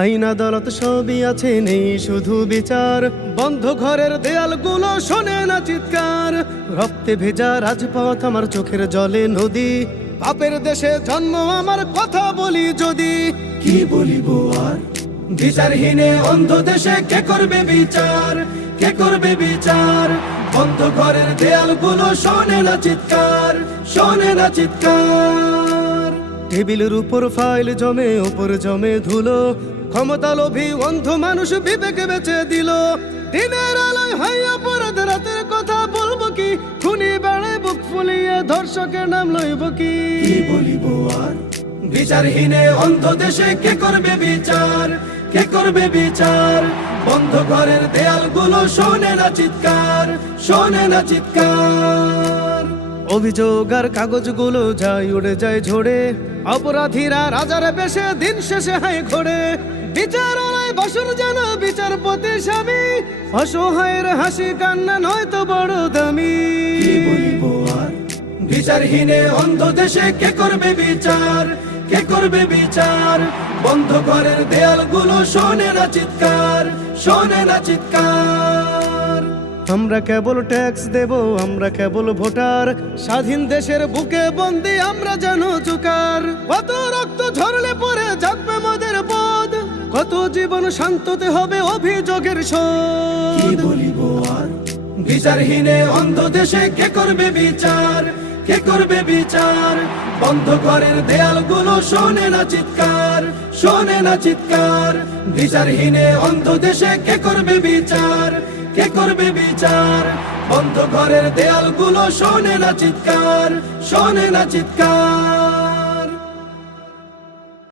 আইন আদালত সবই আছে, নেই শুধু বিচার। বন্ধ ঘরের দেয়ালগুলো শোনে না চিৎকার। রক্তে ভেজা রাজপথ আমার চোখের জলে নদী। পাপের দেশে জন্ম আমার, কথা বলি যদি। কি বলিব আর? বিচারহীনে অন্ধ দেশে কে করবে বিচার? কে করবে বিচার? বন্ধ ঘরের দেয়ালগুলো শোনে না চিৎকার, শোনে না চিৎকার। টেবিলের উপর ফাইল জমে, উপর জমে ধুলো। ক্ষমতা লোভী অন্ধ মানুষ বিবেকে বেচে দিল। দিনের আলোয় হয় অপরাধ, রাতের কথা বলবো কি? খুনি বাড়ে বুক ফুলিয়ে, ধর্ষকের নাম লইব কি? কি বলিব আর? বিচারহীনে অন্ধ দেশে কে করবে বিচার? কে করবে বিচার? বন্ধ ঘরের দেয়ালগুলো শোনে না চিৎকার, শোনে না চিৎকার। অভিযোগ আর কাগজগুলো যায় উড়ে যায় ঝরে। অপরাধীরা রাজার বেশে দিন শেষে হায় ঘোরে। বিচারালয় বাসর যেন বিচারপতি স্বামী। অসহায়ের হাসি কান্না নয়তো বড় দামি। কি বলিব আর? বিচারহীনে অন্ধ দেশে কে করবে বিচার? কে করবে বিচার? বন্ধ ঘরের দেয়ালগুলো শোনে না চিৎকার, শোনে না চিৎকার। আমরা কেবল ট্যাক্স দেব, আমরা কেবল ভোটার। স্বাধীন দেশের বুকে বন্দি আমরা যেন চুকার। কত রক্ত ঝরলে পরে জাগবে মোদের পদ। কত জীবন শান্ততে হবে অভিযোগের শোধ। কি বলিব আর? বিচারহীনে অন্ধ দেশে কে করবে বিচার? কে করবে বিচার? বন্ধ ঘরের দেয়ালগুলো শোনে না চিৎকার, শোনে না চিৎকার। বিচারহীনে অন্ধ দেশে কে করবে বিচার? কে করবে বিচার? বন্ধ ঘরের দেয়ালগুলো শোনে না চিৎকার, শোনে না চিৎকার।